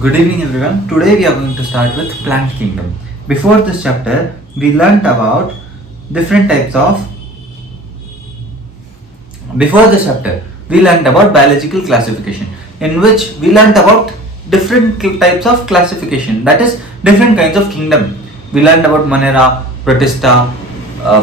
Good evening everyone. Today we are going to start with plant kingdom. Before this chapter, we learnt about different types of biological classification, in which we learnt about different types of classification, that is different kinds of kingdom. We learnt about Monera, Protista,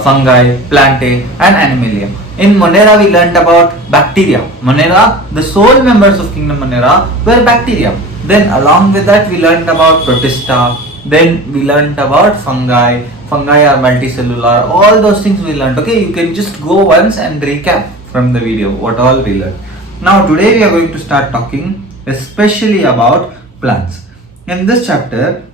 fungi, plantae and animalia. In Monera we learnt about bacteria. Monera, the sole members of kingdom Monera were bacteria. Then along with that we learnt about Protista, then we learnt about fungi. Fungi are multicellular, all those things we learnt. Okay, you can just go once and recap from the video what all we learnt. Now today we are going to start talking especially about plants. In this chapter,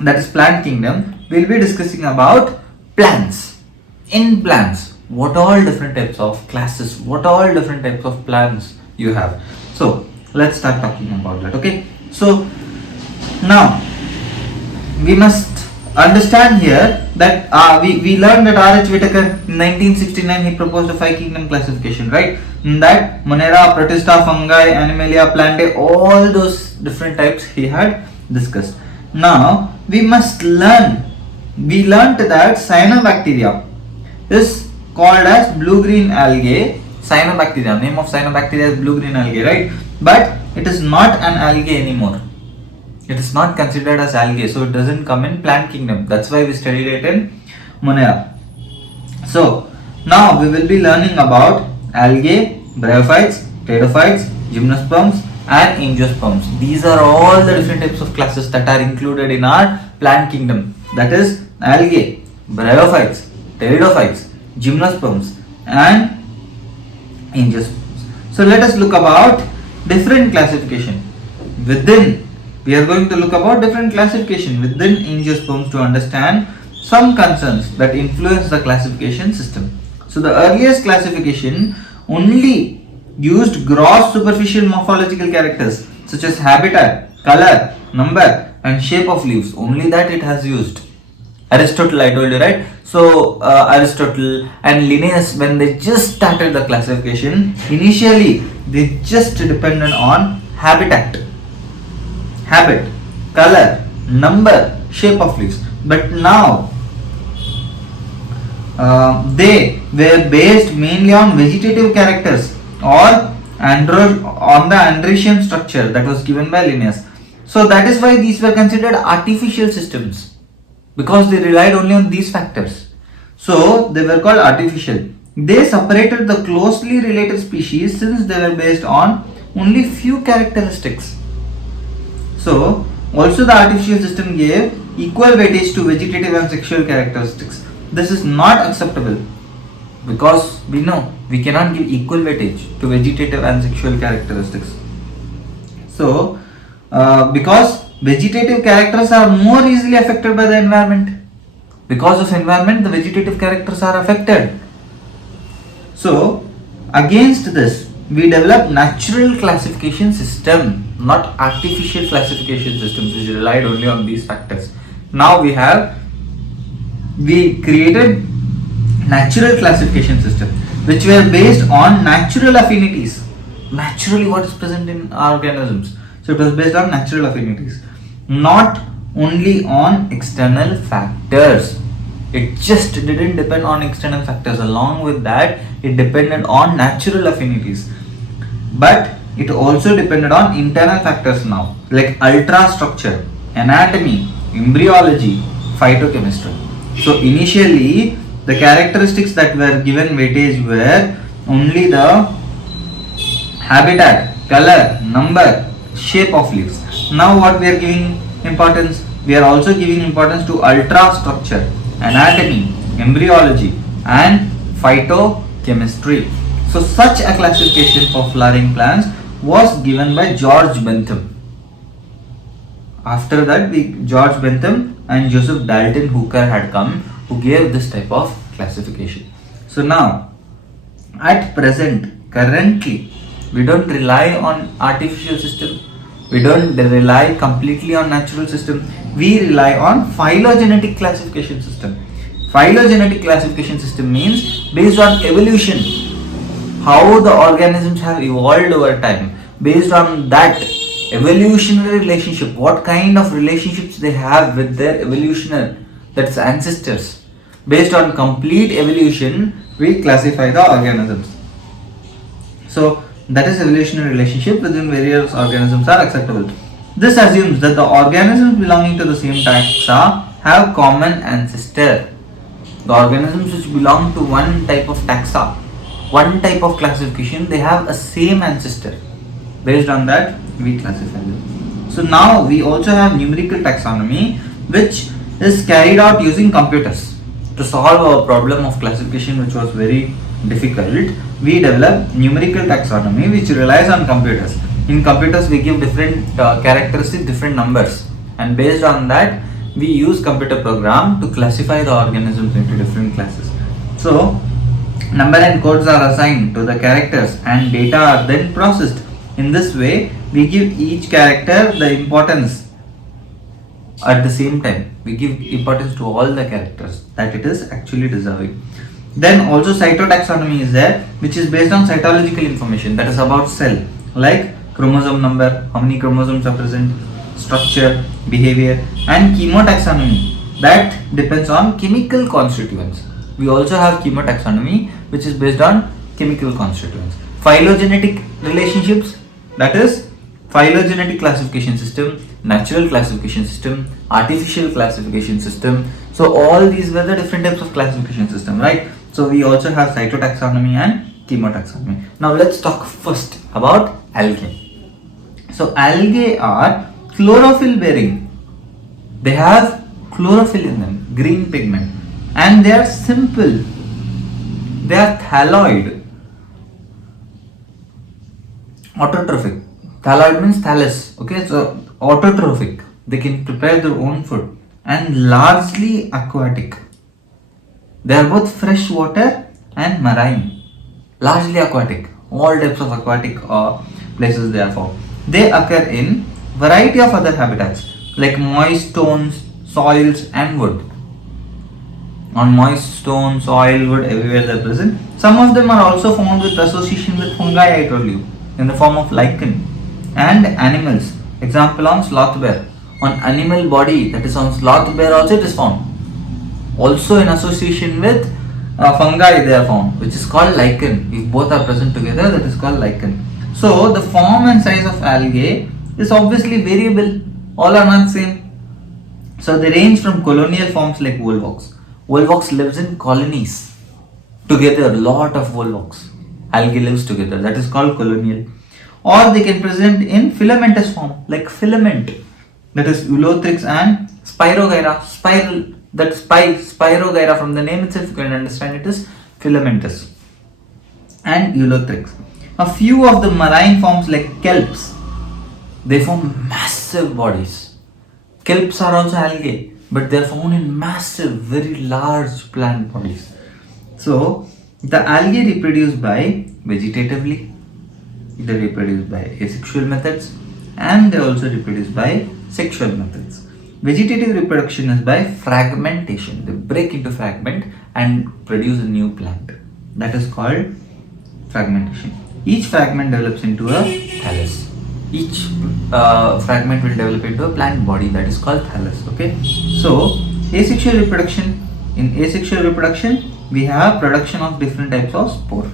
that is plant kingdom, we will be discussing about plants. In plants, what all different types of classes, what all different types of plants you have. So let's start talking about that. Okay, so now we must understand here that we learned that R.H. Whitaker in 1969 he proposed a 5 kingdom classification, right? In that Monera, Protista, fungi, animalia, plantae, all those different types he had discussed. Now we learned that cyanobacteria is called as blue-green algae. Cyanobacteria, name of cyanobacteria is blue-green algae, right? But it is not an algae anymore. It is not considered as algae, so it doesn't come in plant kingdom. That's why we studied it in Monera. So now we will be learning about algae, bryophytes, pteridophytes, gymnosperms and angiosperms. These are all the different types of classes that are included in our plant kingdom. That is algae, bryophytes, pteridophytes, gymnosperms and angiosperms. So let us look about different classification. We are going to look about different classification within angiosperms to understand some concerns that influence the classification system. So the earliest classification only used gross superficial morphological characters such as habitat, color, number and shape of leaves. Only that it has used. Aristotle, I told you, right? So Aristotle and Linnaeus, when they just started the classification, initially they just depended on habitat, habit, color, number, shape of leaves. But now they were based mainly on vegetative characters or on the Andresian structure that was given by Linnaeus. So that is why these were considered artificial systems, because they relied only on these factors. So they were called artificial. They separated the closely related species since they were based on only few characteristics. So also the artificial system gave equal weightage to vegetative and sexual characteristics. This is not acceptable because we know we cannot give equal weightage to vegetative and sexual characteristics. So because vegetative characters are more easily affected by the environment. Because of environment, the vegetative characters are affected. So against this, we developed natural classification system, not artificial classification systems which relied only on these factors. Now we created natural classification system which were based on natural affinities, naturally what is present in organisms. So it was based on natural affinities, not only on external factors. It just didn't depend on external factors. Along with that, it depended on natural affinities. But it also depended on internal factors now, like ultrastructure, anatomy, embryology, phytochemistry. So initially, the characteristics that were given weightage were only the habitat, color, number, shape of leaves. Now what we are giving importance? We are also giving importance to ultrastructure, anatomy, embryology and phytochemistry. So such a classification for flowering plants was given by George Bentham. After that, George Bentham and Joseph Dalton Hooker had come, who gave this type of classification. So now, at currently, we don't rely on artificial system. We don't rely completely on natural system. We rely on phylogenetic classification system. Phylogenetic classification system means based on evolution, how the organisms have evolved over time. Based on that, Evolutionary relationship, what kind of relationships they have with their evolutionary, that's ancestors. Based on complete evolution, we classify the organisms. So that is evolutionary relationship within various organisms are acceptable. This assumes that the organisms belonging to the same taxa have common ancestor. The organisms which belong to one type of taxa, one type of classification, they have a same ancestor. Based on that, we classify them. So now we also have numerical taxonomy, which is carried out using computers. To solve a problem of classification which was very difficult, we developed numerical taxonomy which relies on computers. In computers we give different characteristics, different numbers, and based on that we use computer program to classify the organisms into different classes. So number and codes are assigned to the characters and data are then processed. In this way we give each character the importance at the same time. We give importance to all the characters that it is actually deserving. Then also cytotaxonomy is there, which is based on cytological information, that is about cell, like chromosome number, how many chromosomes are present, structure, behavior, and chemotaxonomy, that depends on chemical constituents. We also have chemotaxonomy, which is based on chemical constituents. Phylogenetic relationships, that is phylogenetic classification system, natural classification system, artificial classification system. So all these were the different types of classification system, right? So we also have cytotaxonomy and chemotaxonomy. Now let's talk first about algae. So algae are chlorophyll bearing. They have chlorophyll in them, green pigment, and they are simple. They are thalloid. Autotrophic. Thalloid means thallus. Okay, so autotrophic. They can prepare their own food and largely aquatic. They are both freshwater and marine. Largely aquatic. All types of aquatic places they are found. They occur in variety of other habitats like moist stones, soils and wood. On moist stone, soil, wood, everywhere they are present. Some of them are also found with association with fungi, I told you, in the form of lichen. And animals, example on sloth bear. On animal body, that is on sloth bear also it is found. Also in association with fungi they are found, which is called lichen. If both are present together, that is called lichen. So the form and size of algae is obviously variable. All are not same. So they range from colonial forms like volvox. Volvox lives in colonies together, lot of volvox. Algae lives together, that is called colonial. Or they can present in filamentous form like filament, that is Ulothrix and Spirogyra. Spiral, that Spirogyra, from the name itself you can understand it is filamentous, and Ulothrix. A few of the marine forms like kelps, they form massive bodies. Kelps are also algae, but they are found in massive, very large plant bodies. So the algae reproduce by vegetatively, they reproduce by asexual methods, and they also reproduce by sexual methods. Vegetative reproduction is by fragmentation. They break into fragment and produce a new plant. That is called fragmentation. Each fragment develops into a thallus. Each fragment will develop into a plant body, that is called thallus. Okay. So asexual reproduction. In asexual reproduction, we have production of different types of spore.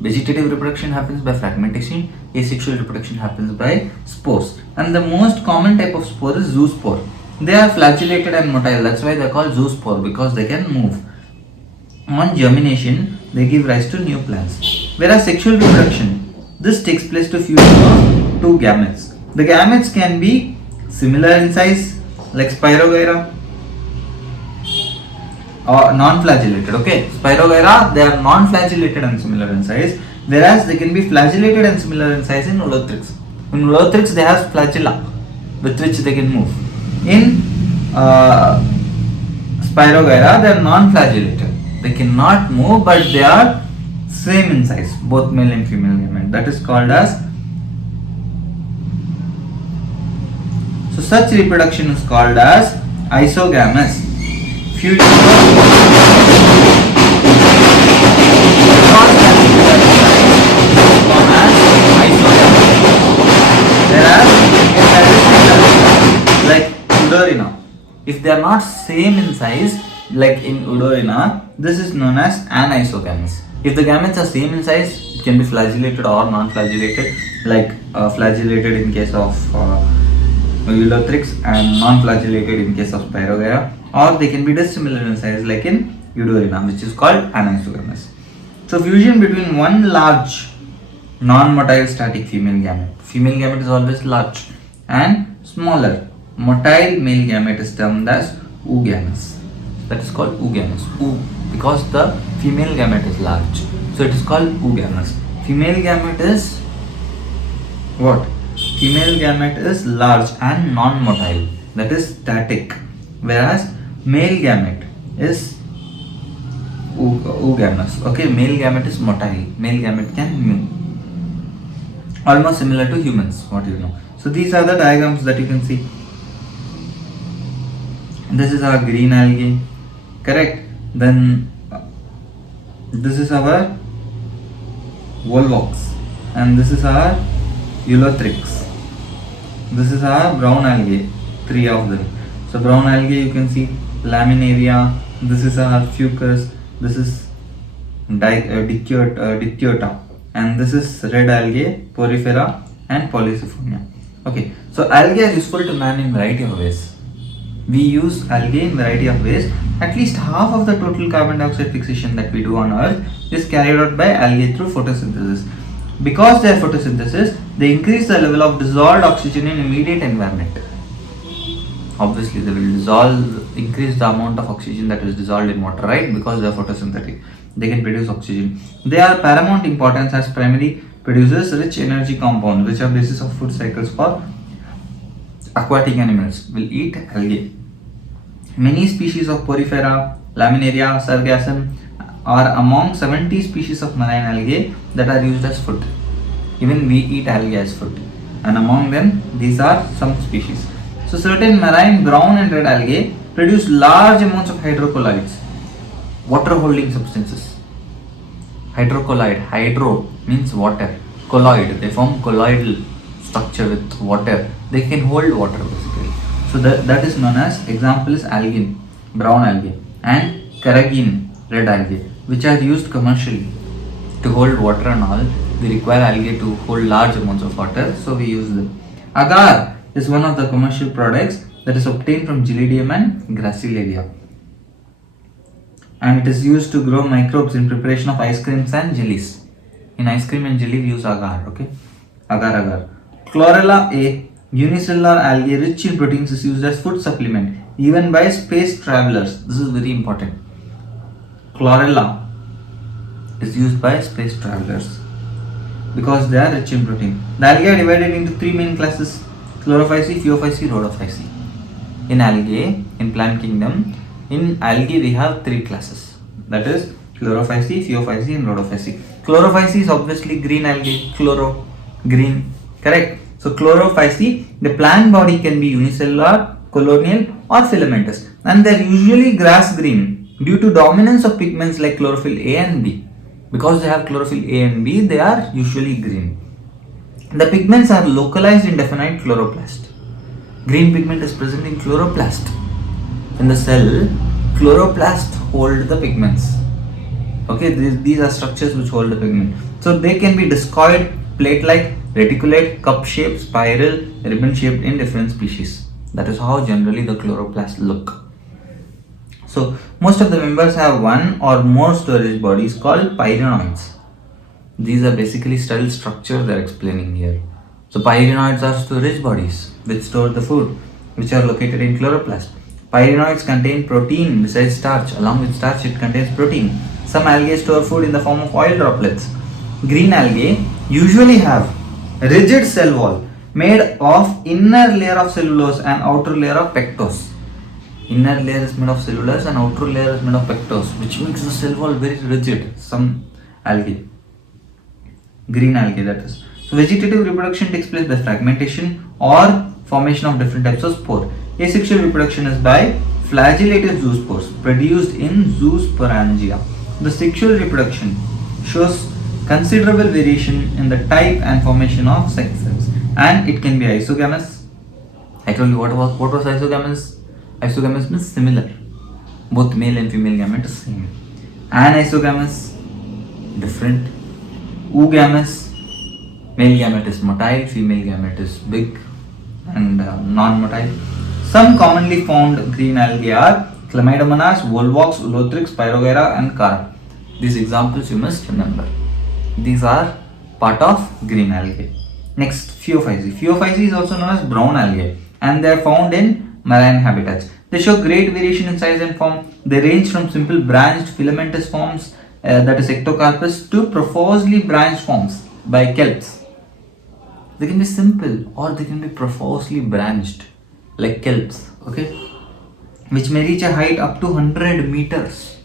Vegetative reproduction happens by fragmentation, asexual reproduction happens by spores. And the most common type of spore is zoospore. They are flagellated and motile, that's why they are called zoospore, because they can move. On germination, they give rise to new plants. Whereas sexual reproduction, this takes place to fusion of two gametes. The gametes can be similar in size like Spirogyra, or non-flagellated. Okay, Spirogyra, they are non-flagellated and similar in size, whereas they can be flagellated and similar in size in Ulothrix. In Ulothrix, they have flagella with which they can move. In Spirogyra, they are non-flagellated. They cannot move, but they are same in size, both male and female gamete. That is called as. So such reproduction is called as isogamous. Fusion of Eudoina. If they are not same in size, like in Eudoina, this is known as anisogamous. If the gametes are same in size, it can be flagellated or non-flagellated, like flagellated in case of Eulothrix and non-flagellated in case of Spirogyra, or they can be dissimilar in size like in Eudoina, which is called anisogamous. So fusion between one large non-motile static female gamete. Female gamete is always large, and smaller motile male gamete is termed as oogamous. That is called oogamous. Because the female gamete is large, so it is called oogamous. Female gamete is what? Female gamete is large and non-motile, that is static, whereas male gamete is oogamous. Okay, male gamete is motile. Male gamete can move. Almost similar to humans, what you know. So these are the diagrams that you can see. This is our green algae, correct? Then this is our volvox, and this is our Eulothrix. This is our brown algae, 3 of them. So brown algae, you can see laminaria. This is our fucus. This is dictyota, and this is red algae, porifera and polysiphonia. Okay, so algae are useful to man in variety of ways. We use algae in variety of ways. At least half of the total carbon dioxide fixation that we do on Earth is carried out by algae through photosynthesis. Because they are photosynthesis, they increase the level of dissolved oxygen in immediate environment. Obviously, they will increase the amount of oxygen that is dissolved in water, right? Because they are photosynthetic. They can produce oxygen. They are paramount importance as primary producers rich energy compounds, which are basis of food cycles for aquatic animals. Will eat algae. Many species of porifera, laminaria, sargassum are among 70 species of marine algae that are used as food. Even we eat algae as food, and among them these are some species. So certain marine brown and red algae produce large amounts of hydrocolloids, water holding substances. Hydro means water, colloid, they form colloidal structure with water. They can hold water basically. So that is known as, example is algin, brown algae, and carrageen, red algae, which are used commercially to hold water and all. We require algae to hold large amounts of water, so we use them. Agar is one of the commercial products that is obtained from Gelidium and Gracilaria, and it is used to grow microbes in preparation of ice creams and jellies. In ice cream and jelly we use agar. Okay, agar. Chlorella A, unicellular algae rich in proteins, is used as food supplement even by space travelers. This is very important. Chlorella is used by space travelers because they are rich in protein. The algae are divided into 3 main classes: chlorophyce, pheophyce, rhodophyce. In algae, in plant kingdom, in algae we have 3 classes, that is chlorophyce, pheophyce and rhodophyce. Chlorophyce is obviously green algae, chloro, green, correct? So chlorophyce, the plant body can be unicellular, colonial or filamentous, and they are usually grass green due to dominance of pigments like chlorophyll A and B. Because they have chlorophyll A and B, they are usually green. The pigments are localized in definite chloroplast. Green pigment is present in chloroplast. In the cell, chloroplast hold the pigments. Okay, these are structures which hold the pigment. So they can be discoid, plate-like, reticulate, cup-shaped, spiral, ribbon-shaped in different species. That is how generally the chloroplasts look. So most of the members have one or more storage bodies called pyrenoids. These are basically cell structure they are explaining here. So pyrenoids are storage bodies which store the food, which are located in chloroplast. Pyrenoids contain protein besides starch. Along with starch, it contains protein. Some algae store food in the form of oil droplets. Green algae usually have a rigid cell wall made of inner layer of cellulose and outer layer of pectose. Inner layer is made of cellulose and outer layer is made of pectose, which makes the cell wall very rigid. Some algae, green algae that is. So vegetative reproduction takes place by fragmentation or formation of different types of spore. Asexual reproduction is by flagellated zoospores produced in zoosporangia. The sexual reproduction shows considerable variation in the type and formation of sex cells, and it can be isogamous. I told you what was isogamous. Isogamous means similar. Both male and female gamete is same. Anisogamous, different. Oogamous, male gamete is motile, female gamete is big and non-motile. Some commonly found green algae are Chlamydomonas, Volvox, Ulothrix, Pyrogyra and Cara. These examples you must remember. These are part of green algae. Next, Phaeophysi. Phaeophysi is also known as brown algae and they are found in marine habitats. They show great variation in size and form. They range from simple branched filamentous forms, that is ectocarpus, to profusely branched forms by kelps. They can be simple or they can be profusely branched like kelps, okay, which may reach a height up to 100 meters.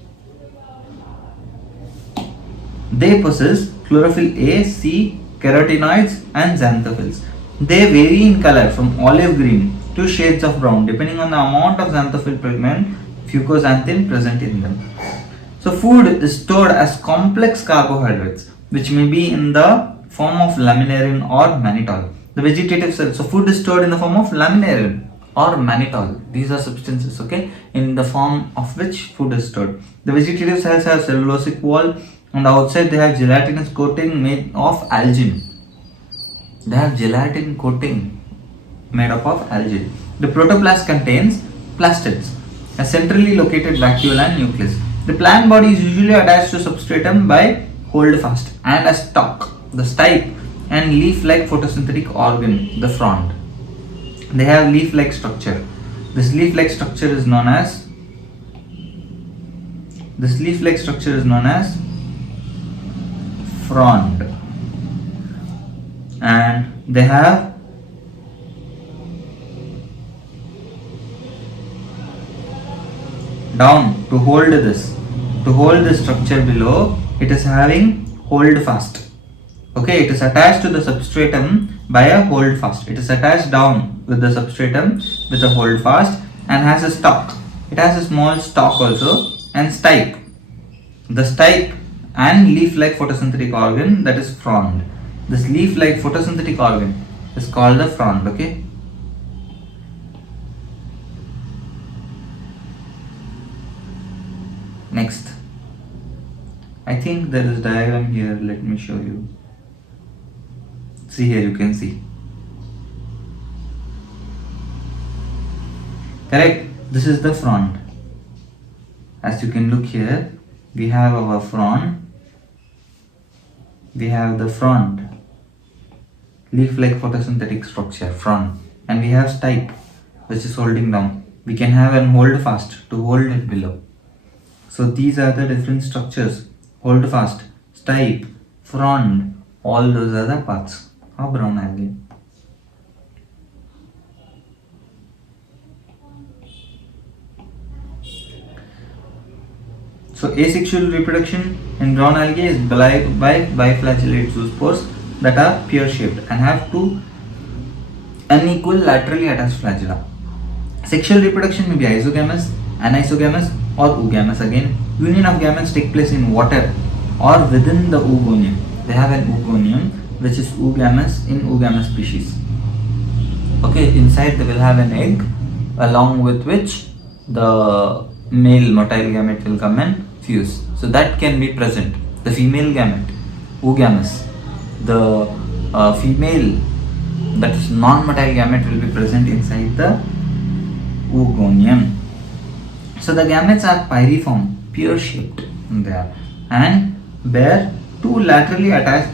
They possess chlorophyll A, C, carotenoids and xanthophylls. They vary in color from olive green to shades of brown depending on the amount of xanthophyll pigment fucoxanthin present in them. So food is stored as complex carbohydrates which may be in the form of laminarin or mannitol. The vegetative cells, so food is stored in the form of laminarin or mannitol. These are substances, okay, in the form of which food is stored. The vegetative cells have cellulosic wall and outside they have gelatinous coating made of algin. They have gelatin coating made up of algae. The protoplast contains plastids, a centrally located vacuole and nucleus. The plant body is usually attached to substratum by holdfast and a stalk, the stipe, and leaf-like photosynthetic organ, the frond. They have leaf-like structure. This leaf-like structure is known as frond, and they have down to hold this structure below. It is having hold fast, okay, it is attached to the substratum by a hold fast. It is attached down with the substratum with a hold fast and has a stalk. It has a small stalk also and stipe. The stipe and leaf-like photosynthetic organ, that is frond. This leaf-like photosynthetic organ is called the frond, okay. Next, I think there is diagram here. Let me show you. See here, you can see. Correct. This is the frond. As you can look here, we have our frond. We have the frond, leaf-like photosynthetic structure, frond, and we have stipe, which is holding down. We can have an hold fast to hold it below. So these are the different structures: hold fast, stipe, frond. All those are the parts of brown algae. So asexual reproduction in brown algae is by biflagellate zoospores that are pear-shaped and have two unequal laterally attached flagella. Sexual reproduction may be isogamous, anisogamous or oogamous. Again, union of gametes take place in water or within the oogonium. They have an oogonium which is oogamous in oogamous species. Okay, inside they will have an egg along with which the male motile gamete will come and fuse. So that can be present. The female gamete, oogamous, the female, that is non-motile gamete, will be present inside the oogonium. So the gametes are pyriform, pear-shaped there, and bear two laterally attached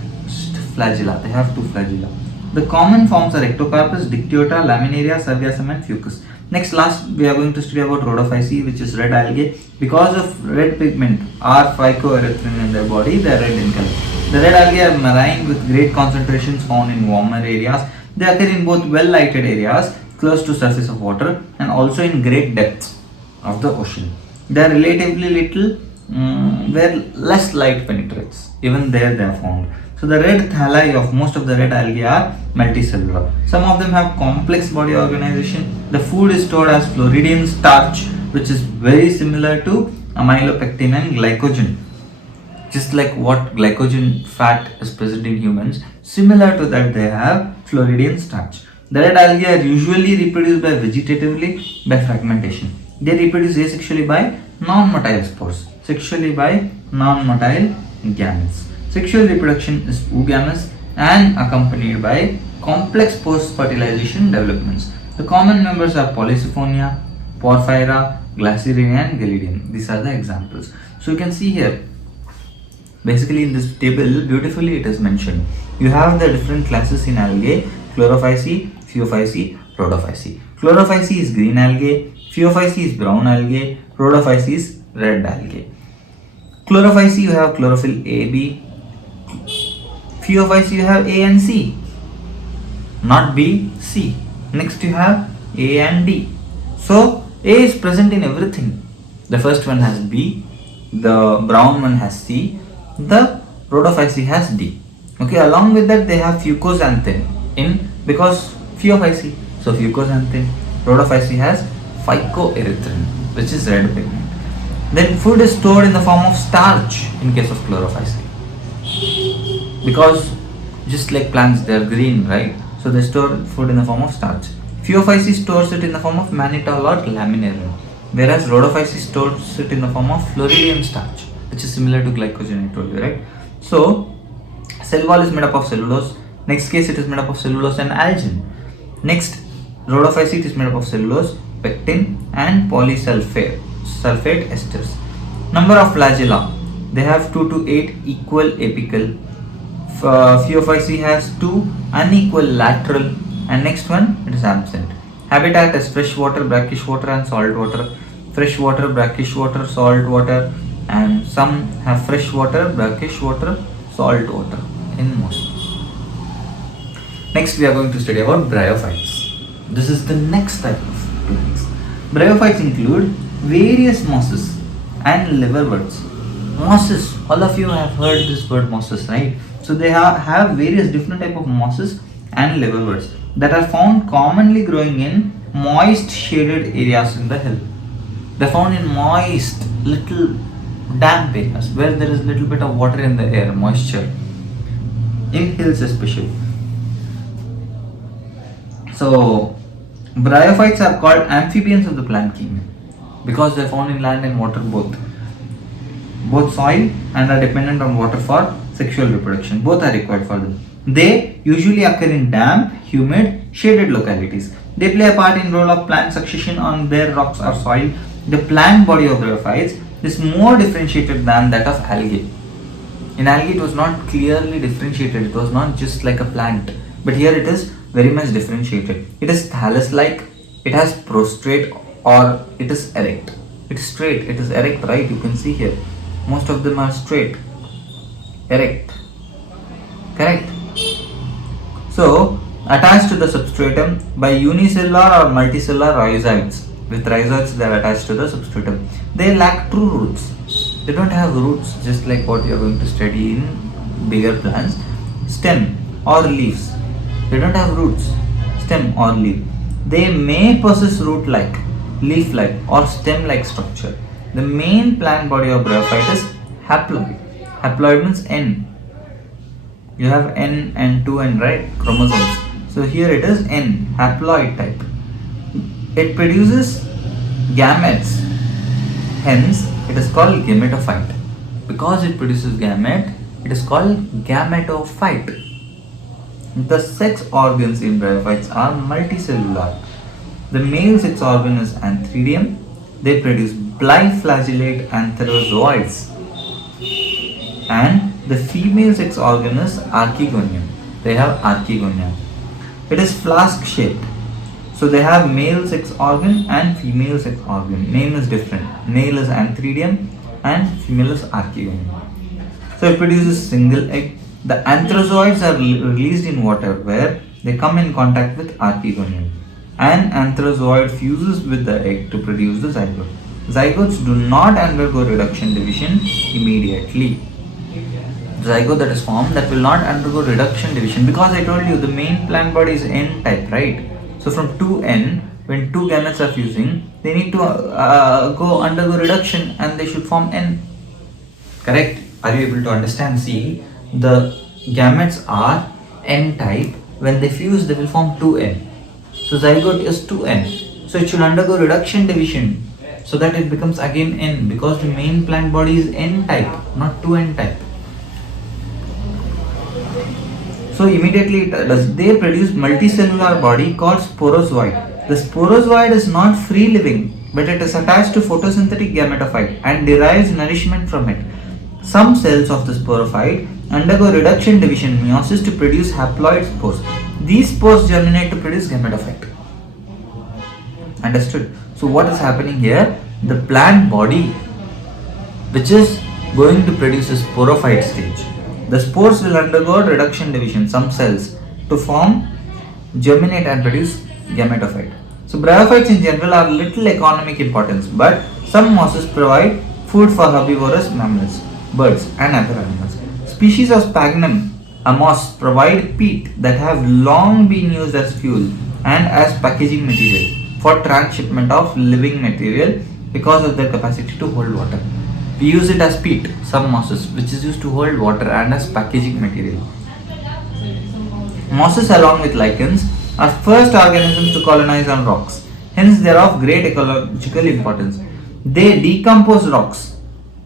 flagella. They have two flagella. The common forms are ectocarpus, dictyota, laminaria, cerviacum and fucus. Next, last, we are going to study about rhodophysi, which is red algae. Because of red pigment or phycoerythrin in their body, they are red in color. The red algae are marine with great concentrations found in warmer areas. They occur in both well-lighted areas close to surface of water and also in great depths of the ocean. They are relatively little where less light penetrates. Even there they are found. So the red thalli of most of the red algae are multicellular. Some of them have complex body organization. The food is stored as Floridian starch, which is very similar to amylopectin and glycogen. Just like what glycogen fat is present in humans, similar to that they have Floridian starch. The red algae are usually reproduced by vegetatively by fragmentation. They reproduce asexually by non-motile spores, sexually by non-motile gametes. Sexual reproduction is oogamous and accompanied by complex post-fertilization developments. The common members are Polysiphonia, Porphyra, Glycerium and Gelidium. These are the examples. So you can see here, basically in this table, beautifully it is mentioned. You have the different classes in algae: Chlorophyceae, Phaeophyceae, Rhodophyceae. Chlorophyceae is green algae, Phaeophyceae is brown algae, Rhodophyceae is red algae. Chlorophyceae you have chlorophyll A, B. Phaeophyceae you have A and C, not B, C. Next you have A and D. So A is present in everything. The first one has B, the brown one has C, the Rhodophyceae has D. Okay, along with that they have fucoxanthin in, because Phaeophyceae. So fucoxanthin. Rhodophyceae has phycoerythrin, which is red pigment. Then food is stored in the form of starch in case of Chlorophyceae, because just like plants they are green, right? So they store food in the form of starch. Phaeophyceae stores it in the form of mannitol or laminarin, whereas Rhodophyceae stores it in the form of fluoridium starch, which is similar to glycogen, I told you, right? So cell wall is made up of cellulose. Next case it is made up of cellulose and algin. Next, Rhodophyceae is made up of cellulose, pectin and polysulfate esters. Number of flagella, they have 2 to 8 equal apical. Phaeophyceae has 2 unequal lateral, and next one it is absent. Habitat is fresh water, brackish water and salt water. Fresh water, brackish water, salt water, and some have fresh water, brackish water, salt water in most. Next we are going to study about bryophytes. This is the next type of plants. Bryophytes include various mosses and liverworts. Mosses, all of you have heard this word mosses, right? So they have various different type of mosses and liverworts that are found commonly growing in moist shaded areas in the hill. They are found in moist, little damp areas where there is little bit of water in the air, moisture, in hills especially. So bryophytes are called amphibians of the plant kingdom because they are found in land and water both soil, and are dependent on water for sexual reproduction. Both are required for them. They usually occur in damp, humid, shaded localities. They play a part in role of plant succession on bare rocks or soil. The plant body of bryophytes is more differentiated than that of algae. In algae it was not clearly differentiated, it was not just like a plant, but here it is very much differentiated. It is thallus-like, it has prostrate, or it is erect. It is straight, it is erect, right? You can see here. Most of them are straight, erect, correct? So, attached to the substratum by unicellular or multicellular rhizoids. With rhizoids they are attached to the substratum. They lack true roots. They don't have roots, just like what you are going to study in bigger plants. Stem or leaves. They don't have roots, stem or leaf. They may possess root-like, leaf-like or stem-like structure. The main plant body of bryophyte is haploid. Haploid means N. You have N and 2N, right? Chromosomes. So here it is N, haploid type. It produces gametes. Hence, it is called gametophyte. Because it produces gamete, it is called gametophyte. The sex organs in bryophytes are multicellular. The male sex organ is antheridium. They produce biflagellate antherozoids. And the female sex organ is archegonium. They have archegonia. It is flask shaped. So they have male sex organ and female sex organ. Name is different. Male is antheridium and female is archegonium. So it produces single egg. The antherozoids are released in water where they come in contact with archegonium. An antherozoid fuses with the egg to produce the zygote. Zygotes do not undergo reduction division immediately. The zygote that is formed, that will not undergo reduction division, because I told you the main plant body is N type, right? So from 2N, when two gametes are fusing, they need to undergo reduction and they should form N. Correct? Are you able to understand? See, the gametes are N type. When they fuse, they will form 2N. So zygote is 2n. So it should undergo reduction division so that it becomes again n, because the main plant body is n type, not 2n type. So immediately they produce multicellular body called sporozoite. The sporozoite is not free living, but it is attached to photosynthetic gametophyte and derives nourishment from it. Some cells of the sporophyte undergo reduction division meiosis to produce haploid spores. These spores germinate to produce gametophyte. Understood? So what is happening here? The plant body, which is going to produce a sporophyte stage. The spores will undergo reduction division, some cells, to form, germinate and produce gametophyte. So bryophytes in general are little economic importance, but some mosses provide food for herbivorous mammals, birds and other animals. Species of Sphagnum, a moss, provide peat that have long been used as fuel and as packaging material for transshipment of living material because of their capacity to hold water. We use it as peat, some mosses, which is used to hold water and as packaging material. Mosses, along with lichens, are first organisms to colonize on rocks. Hence, they are of great ecological importance. They decompose rocks.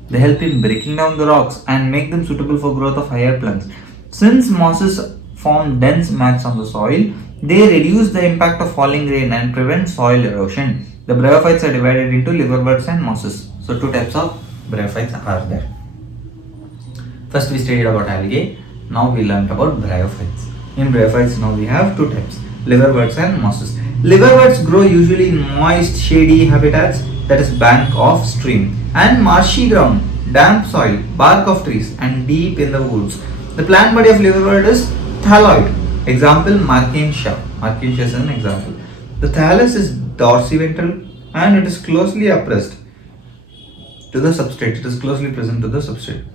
They help in breaking down the rocks and make them suitable for growth of higher plants. Since mosses form dense mats on the soil, they reduce the impact of falling rain and prevent soil erosion. The bryophytes are divided into liverworts and mosses. So, two types of bryophytes are there. First we studied about algae, now we learned about bryophytes. In bryophytes now we have two types, liverworts and mosses. Liverworts grow usually in moist, shady habitats, that is bank of stream, and marshy ground, damp soil, bark of trees and deep in the woods. The plant body of liverwort is thalloid. Example, Markensia. Markensia is an example. The thallus is dorsiventral and it is closely appressed to the substrate. It is closely present to the substrate.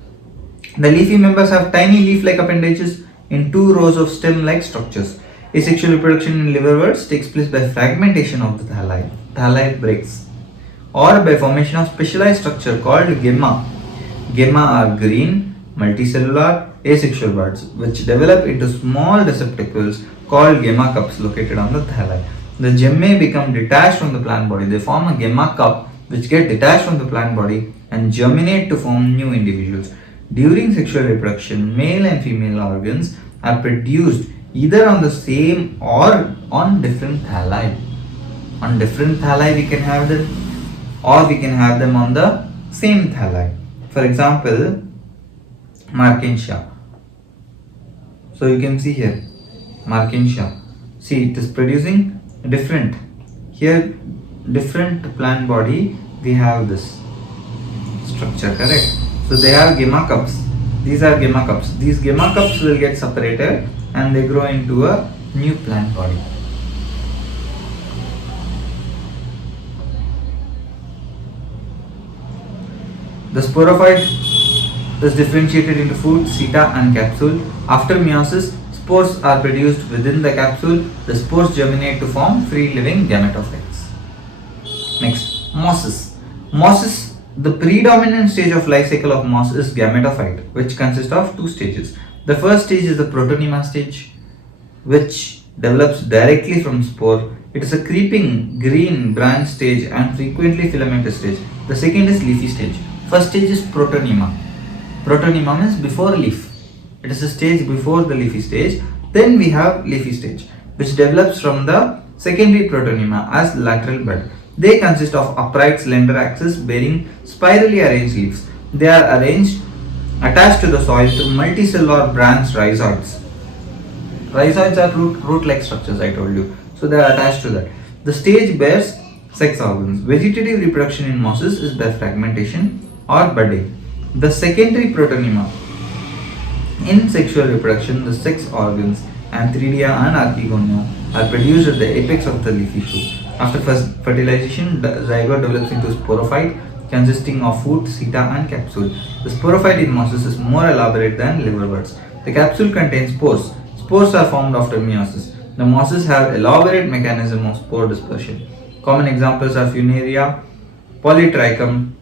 The leafy members have tiny leaf-like appendages in two rows of stem-like structures. Asexual reproduction in liverworts takes place by fragmentation of the thalli. Thalli breaks, or by formation of specialized structure called gemma. Gemma are green, multicellular, asexual buds which develop into small receptacles called gemma cups located on the thalli. The gemmae become detached from the plant body. They form a gemma cup which get detached from the plant body and germinate to form new individuals. During sexual reproduction, male and female organs are produced either on the same or on different thalli. On different thalli we can have them, or we can have them on the same thalli. For example, Markensia. So you can see here, Markensia. See, it is producing different. Here, different plant body, we have this structure, correct? So they have gemma cups. These are gemma cups. These gemma cups will get separated and they grow into a new plant body. The sporophyte is differentiated into food, seta and capsule. After meiosis, spores are produced within the capsule. The spores germinate to form free-living gametophytes. Next, mosses. Mosses, the predominant stage of life cycle of moss is gametophyte, which consists of two stages. The first stage is the protonema stage, which develops directly from spore. It is a creeping green branch stage and frequently filamentous stage. The second is leafy stage. First stage is protonema. Protonema means before leaf. It is a stage before the leafy stage. Then we have leafy stage, which develops from the secondary protonema as lateral bud. They consist of upright slender axis bearing spirally arranged leaves. They are arranged attached to the soil through multicellular branch rhizoids. Rhizoids are root-like structures, I told you. So they are attached to that. The stage bears sex organs. Vegetative reproduction in mosses is by fragmentation or budding. The secondary protonema. In sexual reproduction, the sex organs, antheridia and archegonia, are produced at the apex of the leafy shoot. After fertilization, the zygote develops into sporophyte consisting of food, seta and capsule. The sporophyte in mosses is more elaborate than liverworts. The capsule contains spores. Spores are formed after meiosis. The mosses have elaborate mechanism of spore dispersion. Common examples are Funaria, Polytrichum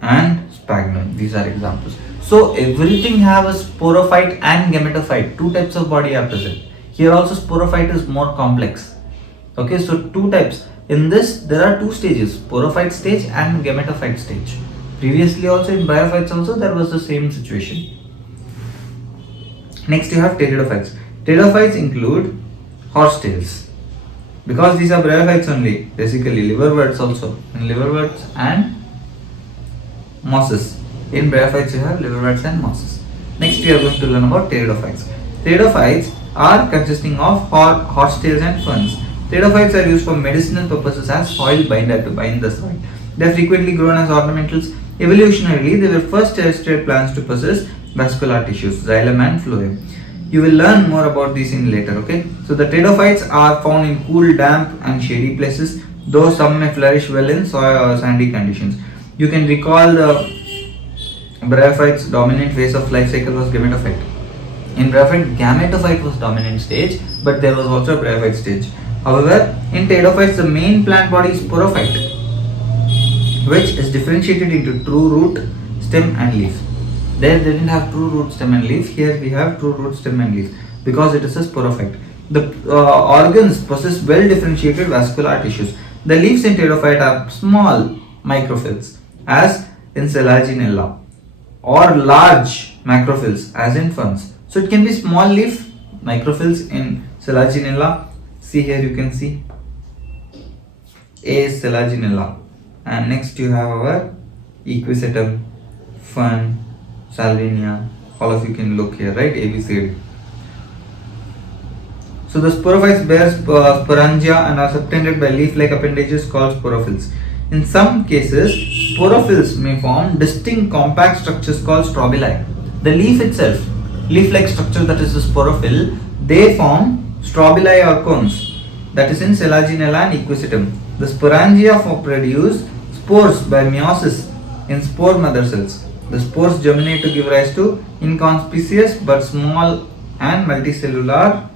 and Sphagnum. These are examples. So everything have a sporophyte and gametophyte. Two types of body are present. Here also sporophyte is more complex. Okay, so two types. In this, there are two stages: sporophyte stage and gametophyte stage. Previously, also in bryophytes, also there was the same situation. Next, you have pteridophytes. Pteridophytes include horsetails, because these are bryophytes only. Basically, liverworts also. In liverworts and mosses. In bryophytes, you have liverworts and mosses. Next, we are going to learn about pteridophytes. Pteridophytes are consisting of horsetails and ferns. Pteridophytes are used for medicinal purposes as soil binder to bind the soil. They are frequently grown as ornamentals. Evolutionarily, they were first terrestrial plants to possess vascular tissues, xylem and phloem. You will learn more about these in later, okay? So the pteridophytes are found in cool, damp and shady places, though some may flourish well in soil or sandy conditions. You can recall the bryophytes' dominant phase of life cycle was gametophyte. In bryophyte, gametophyte was dominant stage, but there was also a bryophyte stage. However, in pteridophytes, the main plant body is sporophyte, which is differentiated into true root, stem and leaf. There they didn't have true root, stem and leaf. Here we have true root, stem and leaf because it is a sporophyte. The organs possess well differentiated vascular tissues. The leaves in pteridophyte are small microphylls as in Selaginella, or large macrophylls as in ferns. So it can be small leaf microphylls in Selaginella. See here, you can see A is Selaginella, and next you have our Equisetum, fern, Salvinia. All of you can look here, right? ABCD. So the sporophytes bear sporangia and are subtended by leaf-like appendages called sporophylls. In some cases, sporophylls may form distinct compact structures called strobili. The leaf itself, leaf-like structure that is the sporophyll, they form strobili or cones, that is in Selaginella and Equisetum. The sporangia produce spores by meiosis in spore mother cells. The spores germinate to give rise to inconspicuous but small and multicellular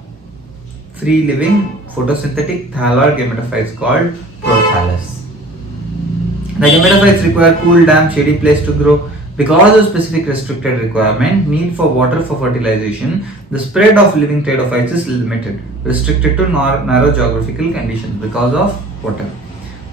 free-living photosynthetic thalloid gametophytes called prothallus. The gametophytes require cool, damp, shady place to grow. Because of specific restricted requirement, need for water for fertilization, the spread of living pteridophytes is limited, restricted to narrow geographical conditions because of water.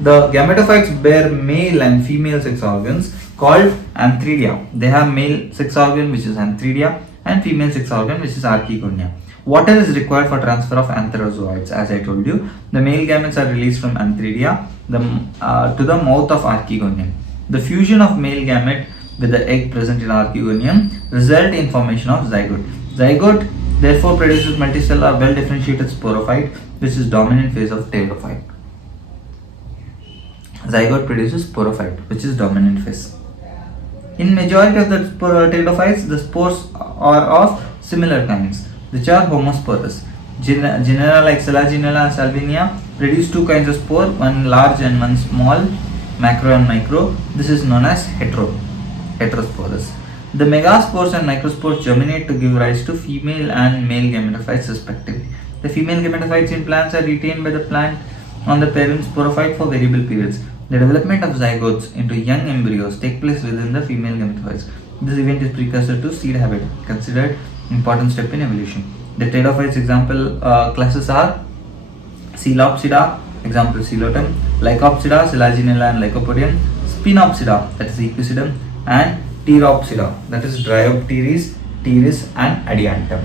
The gametophytes bear male and female sex organs called antheridia. They have male sex organ which is antheridia and female sex organ which is archegonia. Water is required for transfer of antherozoids. As I told you, the male gametes are released from antheridia to the mouth of archegonium. The fusion of male gamete with the egg present in archegonium result in formation of zygote. Zygote therefore produces multicellular well differentiated sporophyte which is dominant phase of pteridophyte. Zygote produces sporophyte which is dominant phase. In majority of the pteridophytes, the spores are of similar kinds, which are homosporous. Genera like Selaginella and Salvinia produce two kinds of spore, one large and one small, macro and micro. This is known as heterosporous. The megaspores and microspores germinate to give rise to female and male gametophytes respectively. The female gametophytes in plants are retained by the plant on the parent sporophyte for variable periods. The development of zygotes into young embryos take place within the female gametophytes. This event is precursor to seed habit, considered important step in evolution. The pteridophytes example classes are Coelopsida, example Coelotum, Lycopsida, Selaginella and Lycopodium, Spinopsida, that is Equisetum, and Pteropsida, that is Dryopteris, Pteris and Adiantum.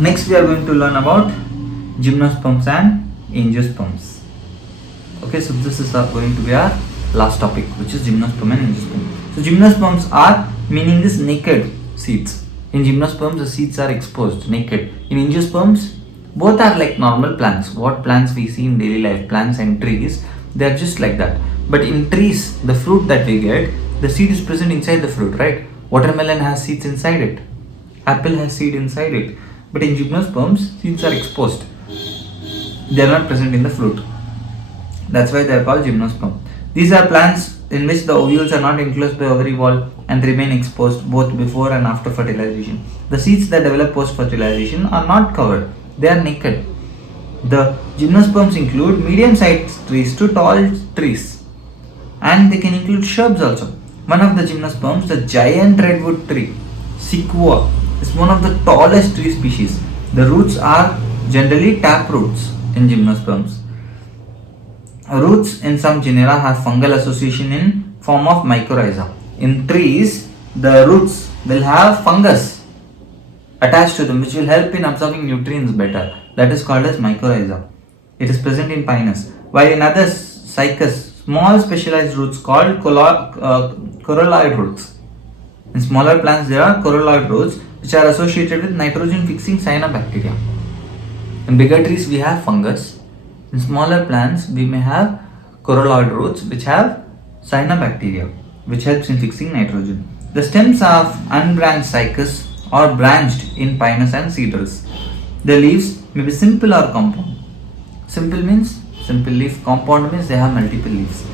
Next we are going to learn about gymnosperms and angiosperms. Okay, so this is going to be our last topic, which is gymnosperm and angiosperm. So gymnosperms are meaningless naked seeds. In gymnosperms, the seeds are exposed, naked. In angiosperms, both are like normal plants. What plants we see in daily life, plants and trees, they are just like that. But in trees, the fruit that we get, the seed is present inside the fruit, right? Watermelon has seeds inside it. Apple has seed inside it. But in gymnosperms, seeds are exposed. They are not present in the fruit. That's why they are called gymnosperm. These are plants in which the ovules are not enclosed by ovary wall and remain exposed both before and after fertilization. The seeds that develop post-fertilization are not covered. They are naked. The gymnosperms include medium-sized trees to tall trees, and they can include shrubs also. One of the gymnosperms, the giant redwood tree, Sequoia, is one of the tallest tree species. The roots are generally tap roots in gymnosperms. Roots in some genera have fungal association in form of mycorrhiza. In trees, the roots will have fungus attached to them which will help in absorbing nutrients better. That is called as mycorrhiza. It is present in pinus. While in other cycas, small specialized roots called corolloid roots. In smaller plants, there are corolloid roots which are associated with nitrogen fixing cyanobacteria. In bigger trees, we have fungus. In smaller plants, we may have corolloid roots which have cyanobacteria which helps in fixing nitrogen. The stems of unbranched cycas or branched in pinus and cedars. The leaves may be simple or compound. Simple means simple leaf, compound means they have multiple leaves.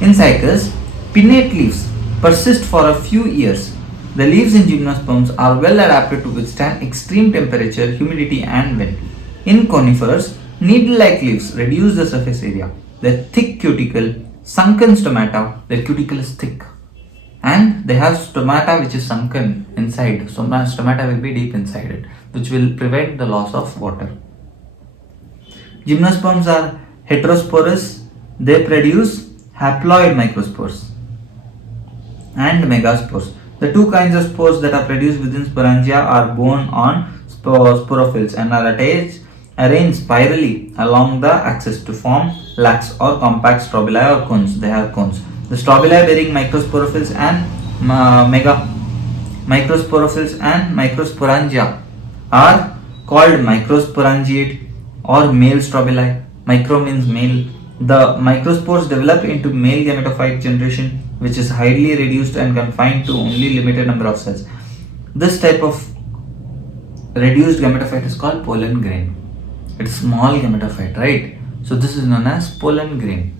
In cycas, pinnate leaves persist for a few years. The leaves in gymnosperms are well adapted to withstand extreme temperature, humidity and wind. In conifers, needle-like leaves reduce the surface area. The thick cuticle, sunken stomata, the cuticle is thick. And they have stomata which is sunken inside. So stomata will be deep inside it, which will prevent the loss of water. Gymnosperms are heterosporous. They produce haploid microspores and megaspores. The two kinds of spores that are produced within sporangia are borne on sporophylls and are arranged spirally along the axis to form lax or compact strobili or cones. They have cones. The strobili bearing microsporophylls and microsporophylls and microsporangia are called microsporangiate or male strobili. Micro means male. The microspores develop into male gametophyte generation, which is highly reduced and confined to only limited number of cells. This type of reduced gametophyte is called pollen grain. It's small gametophyte, right? So this is known as pollen grain.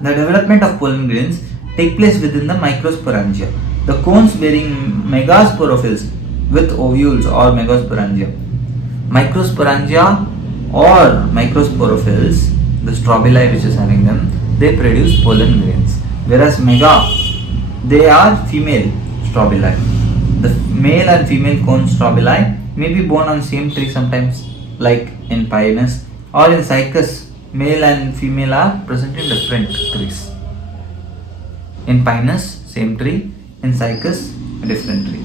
The development of pollen grains take place within the microsporangia. The cones bearing megasporophylls with ovules or megasporangia. Microsporangia or microsporophylls, the strobili which is having them, they produce pollen grains. Whereas they are female strobili. The male and female cone strobili may be born on same tree sometimes, like in pinus, or in cycas, male and female are present in different trees. In pinus, same tree. In cycas, a different tree.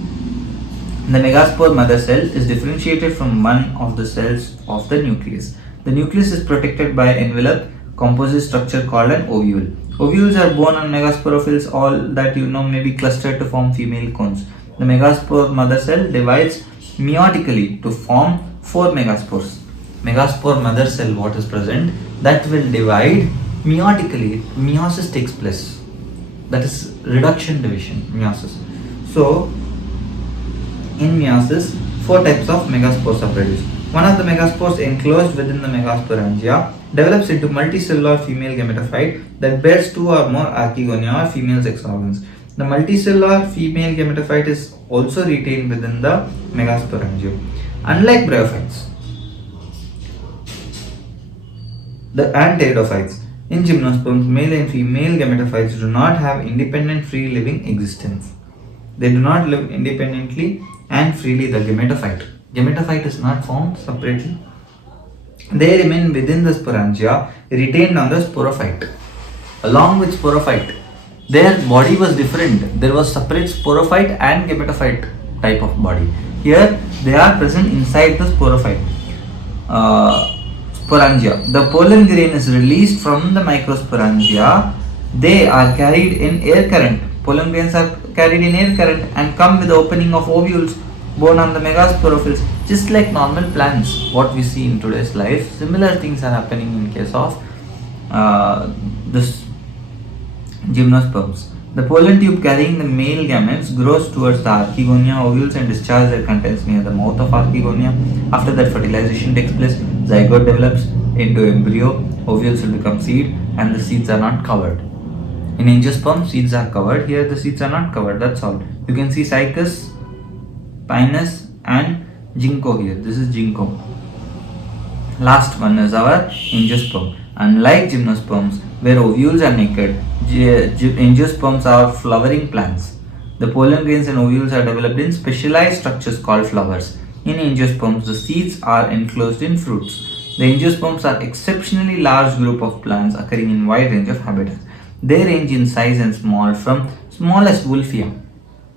The megaspore mother cell is differentiated from one of the cells of the nucleus. The nucleus is protected by an envelope composite structure called an ovule. Ovules are borne on megasporophylls, all that you know may be clustered to form female cones. The megaspore mother cell divides meiotically to form 4 megaspores. Megaspore mother cell, what is present, that will divide meiotically. Meiosis takes place. That is reduction division, meiosis. So, in meiosis, 4 types of megaspores are produced. One of the megaspores enclosed within the megasporangia develops into multicellular female gametophyte that bears 2 or more archegonia or female sex organs. The multicellular female gametophyte is also retained within the megasporangium. Unlike bryophytes and pteridophytes, in gymnosperms, male and female gametophytes do not have independent free living existence. They do not live independently and freely. The gametophyte is not formed separately. They remain within the sporangia, retained on the sporophyte. Along with sporophyte, their body was different. There was separate sporophyte and gametophyte type of body. Here they are present inside the sporophyte. Sporangia. The pollen grain is released from the microsporangia. They are carried in air current. Pollen grains are carried in air current and come with the opening of ovules borne on the megasporophylls, just like normal plants, what we see in today's life. Similar things are happening in case of this gymnosperms. The pollen tube carrying the male gametes grows towards the archegonia ovules and discharges their contents near the mouth of archegonia. After that, fertilization takes place, zygote develops into embryo, ovules will become seed, and the seeds are not covered. In angiosperm, seeds are covered. Here the seeds are not covered, that's all. You can see cycas, pinus and ginkgo here. This is ginkgo. Last one is our angiosperm. Unlike gymnosperms, where ovules are naked, angiosperms are flowering plants. The pollen grains and ovules are developed in specialized structures called flowers. In angiosperms, the seeds are enclosed in fruits. The angiosperms are exceptionally large group of plants occurring in wide range of habitats. They range in size and small from smallest wolfia.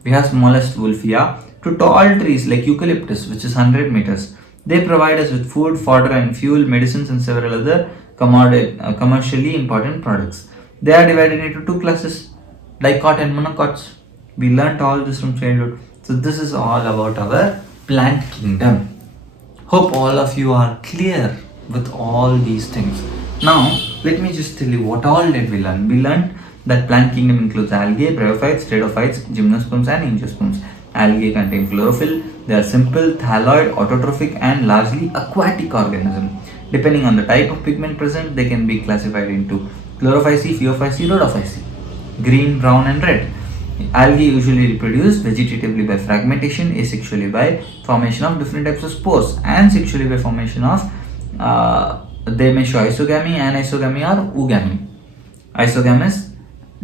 We have smallest wolfia to tall trees like eucalyptus, which is 100 meters. They provide us with food, fodder, and fuel, medicines, and several other commercially important products. They are divided into two classes, dicot and monocots. We learnt all this from childhood. So this is all about our plant kingdom. Hope all of you are clear with all these things. Now, let me just tell you what all did we learn. We learned that plant kingdom includes algae, bryophytes, pteridophytes, gymnosperms and angiosperms. Algae contain chlorophyll. They are simple, thalloid, autotrophic and largely aquatic organisms. Depending on the type of pigment present, they can be classified into chlorophyceae, phaeophyceae, rhodophyceae, green, brown and red. Algae usually reproduce vegetatively by fragmentation, asexually by formation of different types of spores, and sexually by formation of they may show isogamy, anisogamy or oogamy. Isogamous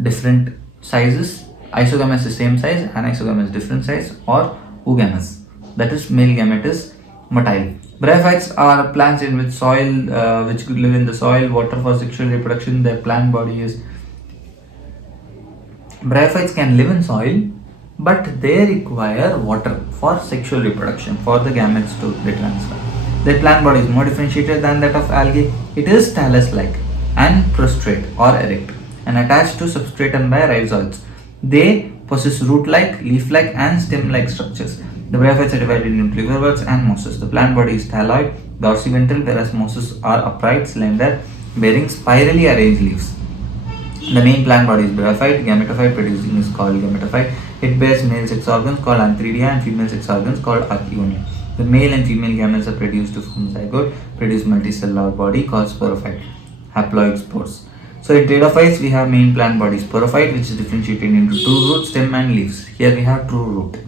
different sizes, isogamous is same size, anisogamous different size, or oogamous, that is male gamete is motile. Bryophytes are plants in which soil which could live in the soil, water for sexual reproduction. Their plant body is Bryophytes can live in soil, but they require water for sexual reproduction, for the gametes to be transferred. Their plant body is more differentiated than that of algae. It is thallus-like and prostrate or erect and attached to substratum by rhizoids. They possess root-like, leaf-like and stem-like structures. The bryophytes are divided into liverworts and mosses. The plant body is thalloid, dorsiventral, whereas mosses are upright, slender, bearing spirally arranged leaves. The main plant body is bryophyte. Gametophyte producing is called gametophyte. It bears male sex organs called antheridia and female sex organs called archeonia. The male and female gametes are produced to form zygote, produce multicellular body called sporophyte, haploid spores. So in pteridophytes we have main plant body sporophyte, which is differentiated into true root, stem and leaves. Here we have true root.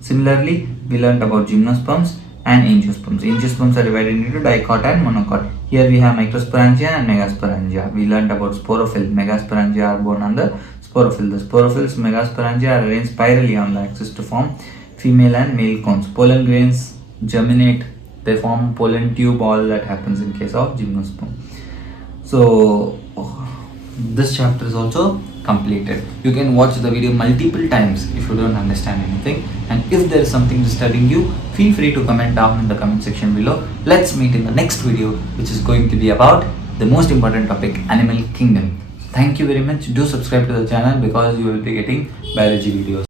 Similarly, we learnt about gymnosperms and angiosperms. Angiosperms are divided into dicot and monocot. Here we have microsporangia and megasporangia. We learnt about sporophyll. Megasporangia are born on the sporophyll. The sporophylls megasporangia are arranged spirally on the axis to form female and male cones. Pollen grains germinate. They form pollen tube. All that happens in case of gymnosperm. So this chapter is also completed. You can watch the video multiple times if you don't understand anything, and if there is something disturbing you, feel free to comment down in the comment section below. Let's meet in the next video, which is going to be about the most important topic, animal kingdom. Thank you very much. Do subscribe to the channel because you will be getting biology videos.